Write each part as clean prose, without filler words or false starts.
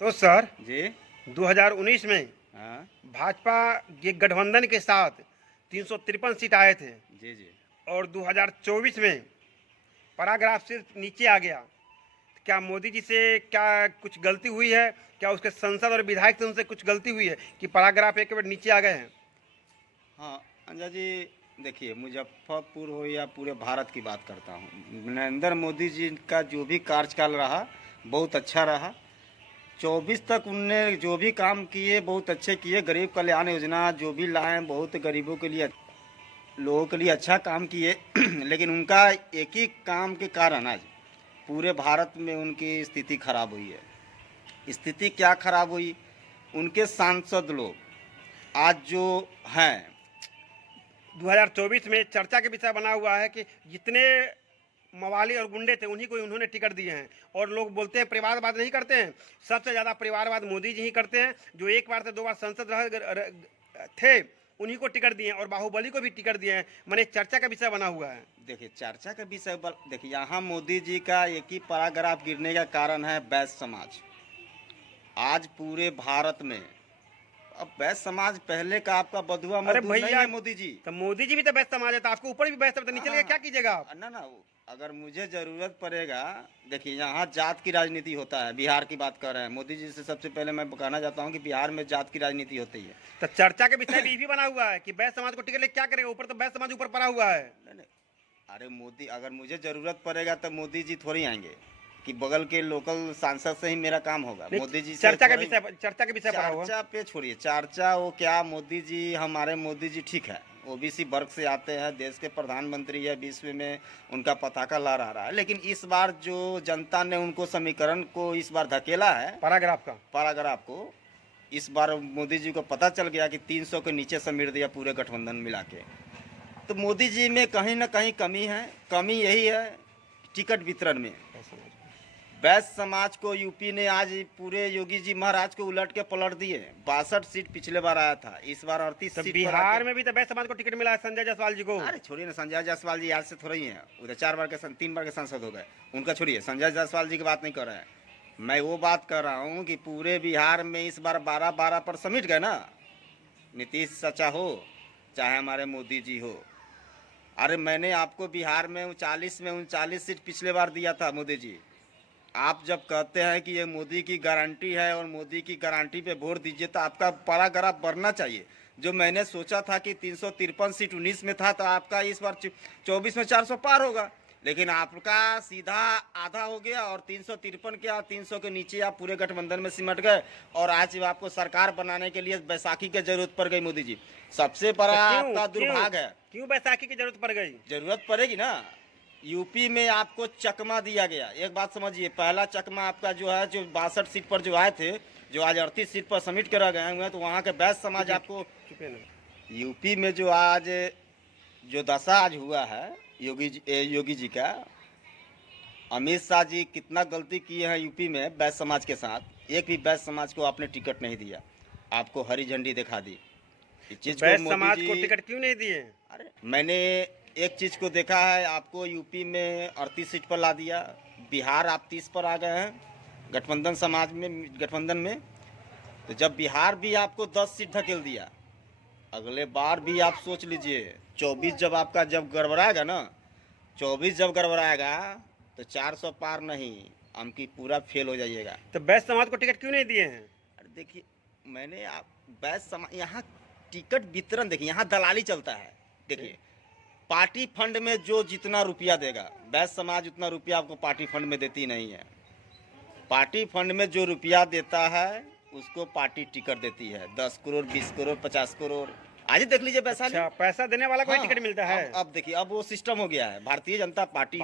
तो सर जी। 2019 में हाँ। भाजपा के गठबंधन के साथ 353 सीट आए थे जी जी। और 2024 में पैराग्राफ सिर्फ नीचे आ गया। क्या मोदी जी से क्या कुछ गलती हुई है? क्या उसके संसद और विधायक से उनसे कुछ गलती हुई है कि पैराग्राफ एक बार नीचे आ गए हैं? हाँ अंजा जी, देखिए मुजफ्फरपुर हो या पूरे भारत की बात करता हूँ, नरेंद्र मोदी जी का जो भी कार्यकाल रहा बहुत अच्छा रहा। 24 तक उनने जो भी काम किए बहुत अच्छे किए। गरीब कल्याण योजना जो भी लाए बहुत गरीबों के लिए, लोगों के लिए अच्छा काम किए। लेकिन उनका एक ही काम के कारण आज पूरे भारत में उनकी स्थिति खराब हुई है। स्थिति क्या खराब हुई? उनके सांसद लोग आज जो हैं, 2024 में चर्चा के विषय बना हुआ है कि जितने मवाली और गुंडे थे उन्हीं को उन्होंने टिकट दिए हैं। और लोग बोलते हैं परिवारवाद नहीं करते हैं, सबसे ज़्यादा परिवारवाद मोदी जी ही करते हैं। जो एक बार से 2 बार संसद थे उन्हीं को टिकट दिए हैं और बाहुबली को भी टिकट दिए हैं। मैंने चर्चा का विषय बना हुआ है। देखिए चर्चा का विषय देखिए यहाँ मोदी जी का एक ही पैराग्राफ गिरने का कारण है वैश्य समाज। आज पूरे भारत में अब वैश्य समाज पहले का आपका बधुआ अरे मजदूर नहीं भैया, है मोदी जी। तो मोदी जी भी तो व्यस्त समाज है, तो आपको ऊपर भी व्यस्त, नीचे लगे क्या कीजिएगा आप? ना ना, अगर मुझे ज़रूरत पड़ेगा, देखिए यहाँ जात की राजनीति होता है। बिहार की बात कर रहे हैं, मोदी जी से सबसे पहले मैं कहना चाहता हूँ कि बिहार में जात की राजनीति होती है। तो चर्चा के विषय भी बना हुआ है कि व्यस्त समाज को टिकट ले क्या करेगा? ऊपर तो व्यस्त समाज ऊपर पड़ा हुआ है। नहीं नहीं, अरे मोदी, अगर मुझे ज़रूरत पड़ेगा तो मोदी जी थोड़ी आएंगे कि बगल के लोकल सांसद से ही मेरा काम होगा। मोदी जी से चर्चा के विषय पड़ा हुआ। चर्चा पे छोड़िए, चर्चा वो क्या, मोदी जी, हमारे मोदी जी ठीक है, ओबीसी वर्ग से आते हैं, देश के प्रधानमंत्री है, विश्व में उनका पताका लहरा रहा है। लेकिन इस बार जो जनता ने उनको समीकरण को इस बार धकेला है, पैराग्राफ को इस बार मोदी जी को पता चल गया कि 300 के नीचे समेट दिया पूरे गठबंधन मिला के। तो मोदी जी में कहीं ना कहीं कमी है। कमी यही है टिकट वितरण में। वैश्य समाज को यूपी ने आज पूरे योगी जी महाराज को उलट के पलट दिए। 62 सीट पिछले बार आया था, इस बार 38 सीट। बिहार में भी तो वैश्य समाज को टिकट मिला है संजय जायसवाल जी को। अरे छोड़िए ना, संजय जायसवाल जी आज से थोड़ा ही है, उधर 3 बार के सांसद हो गए, उनका छोड़िए। संजय जायसवाल जी की बात नहीं कर रहे हैं, मैं वो बात कर रहा हूँ कि पूरे बिहार में इस बार 12-12 पर समेट गए ना। नीतीश चाचा हो चाहे हमारे मोदी जी हो। अरे मैंने आपको बिहार में 39 सीट पिछले बार दिया था मोदी जी। आप जब कहते हैं कि ये मोदी की गारंटी है और मोदी की गारंटी पे वोट दीजिए तो आपका पैराग्राफ बढ़ना चाहिए। जो मैंने सोचा था कि 353 सीट 19 में था, तो आपका इस बार 24 में 400 पार होगा। लेकिन आपका सीधा आधा हो गया और 353 के, 300 के नीचे आप पूरे गठबंधन में सिमट गए। और आज आपको सरकार बनाने के लिए बैसाखी की जरूरत पड़ गई मोदी जी। सबसे बड़ा आपका दुर्भाग्य है। क्यों बैसाखी की जरूरत पड़ गई? जरूरत पड़ेगी ना। यूपी में आपको चकमा दिया गया। एक बात समझिए, पहला चकमा आपका जो है, जो 62 सीट पर जो आए थे, जो आज 38 सीट पर समिट करा गए हुए हैं, तो वहाँ के वैश्य समाज आपको यूपी में जो आज जो दशा आज हुआ है योगी जी का, अमित शाह जी कितना गलती किए हैं यूपी में वैश्य समाज के साथ। एक भी वैश्य समाज को आपने टिकट नहीं दिया, आपको हरी झंडी दिखा दी। इस चीज को समाज को टिकट क्यों नहीं दिए? अरे मैंने एक चीज़ को देखा है, आपको यूपी में 38 सीट पर ला दिया, बिहार आप 30 पर आ गए हैं गठबंधन में। तो जब बिहार भी आपको 10 सीट धकेल दिया, अगले बार भी आप सोच लीजिए 24 जब गड़बड़ाएगा ना, 24 जब गड़बड़ाएगा तो 400 पार नहीं, हमकी पूरा फेल हो जाइएगा। तो वैश्य समाज को टिकट क्यों नहीं दिए हैं? अरे देखिए, मैंने वैश्य समाज, यहाँ टिकट वितरण देखिए, यहाँ दलाली चलता है। देखिए पार्टी फंड में जो जितना रुपया देगा, वैश्य समाज उतना रुपया आपको पार्टी फंड में देती नहीं है। पार्टी फंड में जो रुपया देता है उसको पार्टी टिकट देती है, 10 करोड़ 20 करोड़ 50 करोड़। आज ही देख लीजिए पैसा। अच्छा, पैसा देने वाला कोई टिकट मिलता है? अब देखिए, अब वो सिस्टम हो गया है। भारतीय जनता पार्टी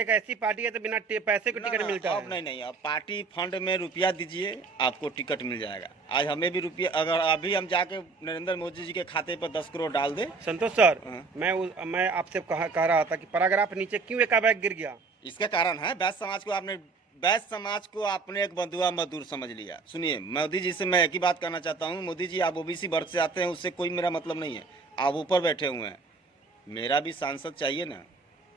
एक ऐसी पार्टी है तो बिना पैसे को टिकट मिलता है? अब नहीं, अब पार्टी फंड में रुपया दीजिए, आपको टिकट मिल जाएगा। आज हमें भी रुपया, अगर अभी हम जाके नरेंद्र मोदी जी के खाते पर 10 करोड़ डाल दें। संतोष सर, मैं आपसे कह रहा था कि पैराग्राफ नीचे क्यों एकाएक गिर गया? इसका कारण है वैश्य समाज को आपने एक बंधुआ मजदूर समझ लिया। सुनिए, मोदी जी से मैं एक ही बात कहना चाहता हूँ, मोदी जी आप ओबीसी वर्ग से आते हैं, उससे कोई मेरा मतलब नहीं है। आप ऊपर बैठे हुए हैं, मेरा भी सांसद चाहिए ना।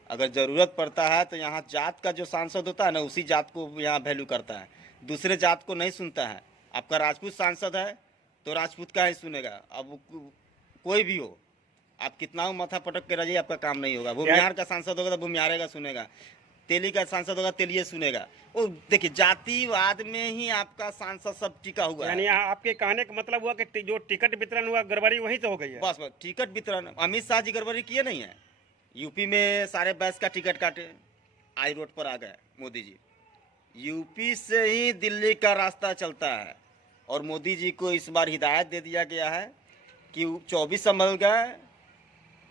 अगर ज़रूरत पड़ता है तो यहाँ जात का जो सांसद होता है ना, उसी जात को यहाँ वैल्यू करता है। दूसरे जात को नहीं सुनता है। आपका राजपूत सांसद है तो राजपूत का ही सुनेगा। अब कोई भी हो, आप कितना हो माथा पटक के रहिए, आपका काम नहीं होगा। भूमिहार का सांसद होगा तो भूमिहारे का सुनेगा, तेली का सांसद होगा तेलिए सुनेगा। वो देखिए जातिवाद में ही आपका सांसद सब टिका हुआ है। यानी आपके कहने का मतलब हुआ कि जो टिकट वितरण हुआ गड़बड़ी वहीं से हो गई है। बस बस टिकट वितरण अमित शाह जी गड़बड़ी किए नहीं है। यूपी में सारे बस का टिकट काटे, आई रोड पर आ गए मोदी जी। यूपी से ही दिल्ली का रास्ता चलता है और मोदी जी को इस बार हिदायत दे दिया गया है कि 24 संभल गए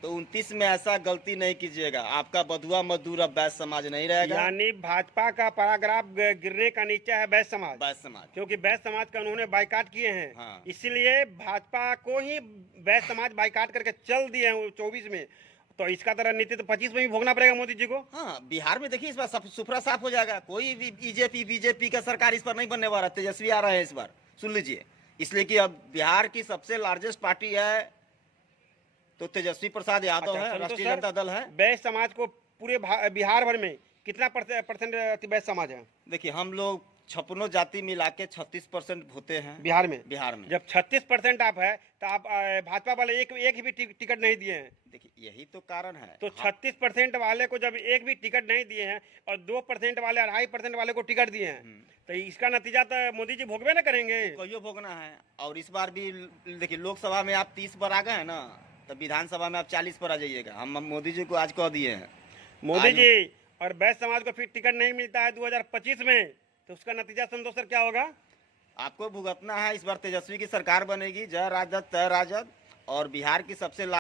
तो 29 में ऐसा गलती नहीं कीजिएगा। आपका बधुआ मजदूर अब बैस समाज नहीं रहेगा। यानी भाजपा का पैराग्राफ गिरने का नीचा है बैस समाज, बैस समाज, क्योंकि बैस समाज का उन्होंने बाइकाट किए हैं। हाँ। इसीलिए भाजपा को ही बैस समाज बाइकाट करके चल दिए हैं 24 में। तो इसका तरह नीति तो 25 में भी भोगना पड़ेगा मोदी जी को। हाँ, बिहार में देखिए इस बार सुफरा साफ हो जाएगा। कोई भी बीजेपी का सरकार इस बार नहीं बनने वाला। तेजस्वी आ रहा है इस बार, सुन लीजिए। इसलिए कि अब बिहार की सबसे लार्जेस्ट पार्टी है तो तेजस्वी प्रसाद यादव है, राष्ट्रीय जनता दल है। बैस समाज को पूरे बिहार भर में कितना परसेंट बैस समाज है? देखिए हम लोग 56 जाति मिला के 36% होते हैं बिहार में। जब 36% आप है तो आप भाजपा वाले एक भी टिकट नहीं दिए हैं। देखिए यही तो कारण है। तो 36% वाले को जब एक भी टिकट नहीं दिए हैं और 2% वाले 2.5% वाले को टिकट दिए हैं, तो इसका नतीजा तो मोदी जी भोगबे ना करेंगे। कहियो भोगना है। और इस बार भी देखिए लोकसभा में आप 30 पर आ गए हैं ना, तो विधानसभा में आप 40 पर आ जाइएगा। हम मोदी जी को आज कह दिए हैं। मोदी जी और बैस समाज को फिर टिकट नहीं मिलता है 2025 में, तो उसका नतीजा संतोष सर क्या होगा? आपको भुगतना है। इस बार तेजस्वी की सरकार बनेगी। जय राजद तय राजद। और बिहार की सबसे